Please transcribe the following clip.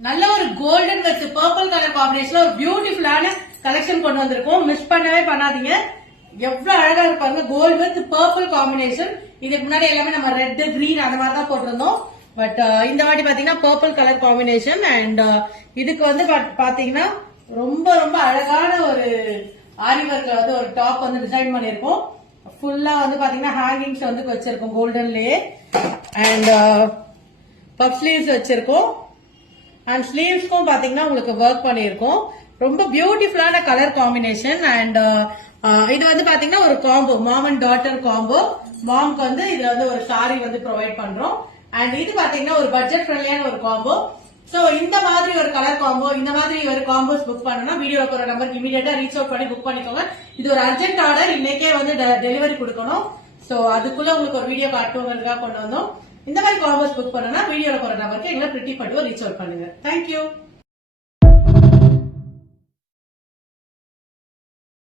நல்ல ஒரு golden with purple colour காம்பினேஷன்ல ஒரு பியூட்டிஃபுல்லான கலெக்ஷன் கொண்டு வந்திருக்கோம். மிஸ் பண்ணவே பண்ணாதீங்க. எவ்வளவு அழகா இருப்பாங்க. Gold with purple combination. இதுக்கு முன்னாடி எல்லாமே நம்ம ரெட் கிரீன் அந்த மாதிரி தான் போட்டிருந்தோம். பட் இந்த வாட்டி பாத்தீங்கன்னா பர்பிள் கலர் காம்பினேஷன். அண்ட் இதுக்கு வந்து பாத்தீங்கன்னா ரொம்ப ரொம்ப அழகான ஒரு ஆரி ஒர்க்ல வந்து ஒரு டாப் வந்து டிசைன் பண்ணிருக்கோம். ஃபுல்லா வந்து பாத்தீங்கன்னா ஹேங்கிங்ஸ் வந்து வச்சிருக்கோம் கோல்டன்லயே. அண்ட் பஃப் ஸ்லீவ்ஸ் வச்சிருக்கோம். அண்ட் ஸ்லீவ்ஸ்க்கும் பாத்தீங்கன்னா உங்களுக்கு ஒர்க் பண்ணிருக்கோம். ரொம்ப பியூட்டிஃபுல்லான கலர் காம்பினேஷன். அண்ட் இது வந்து பாத்தீங்கன்னா ஒரு combo, mom and daughter combo. மாம்க்கு வந்து இதுல வந்து ஒரு சாரி வந்து ப்ரொவைட் பண்றோம். அண்ட் இது பாத்தீங்கன்னா ஒரு பட்ஜெட் ஃப்ரெண்ட்லியான ஒரு காம்போ. சோ இந்த மாதிரி ஒரு கலர் காம்போ, இந்த மாதிரி ஒரு காம்போஸ் புக் பண்ணணும்னா வீடியோல போற நம்பருக்கு இமீடியட்டா ரீச் அவுட் பண்ணி புக் பண்ணிக்கோங்க. இது ஒரு அர்ஜென்ட் ஆர்டர், இன்னைக்கே வந்து டெலிவரி கொடுக்கணும். சோ அதுக்குள்ள உங்களுக்கு ஒரு வீடியோ காட்டுவதற்காக கொண்டு வந்தோம். இந்த மாதிரி காம்போஸ் புக் பண்ணணும்னா வீடியோல போற நம்பருக்கு எங்களை பிரிட்டி பண்ணுவோம், ரீச் அவுட் பண்ணுங்க. தேங்க்யூ.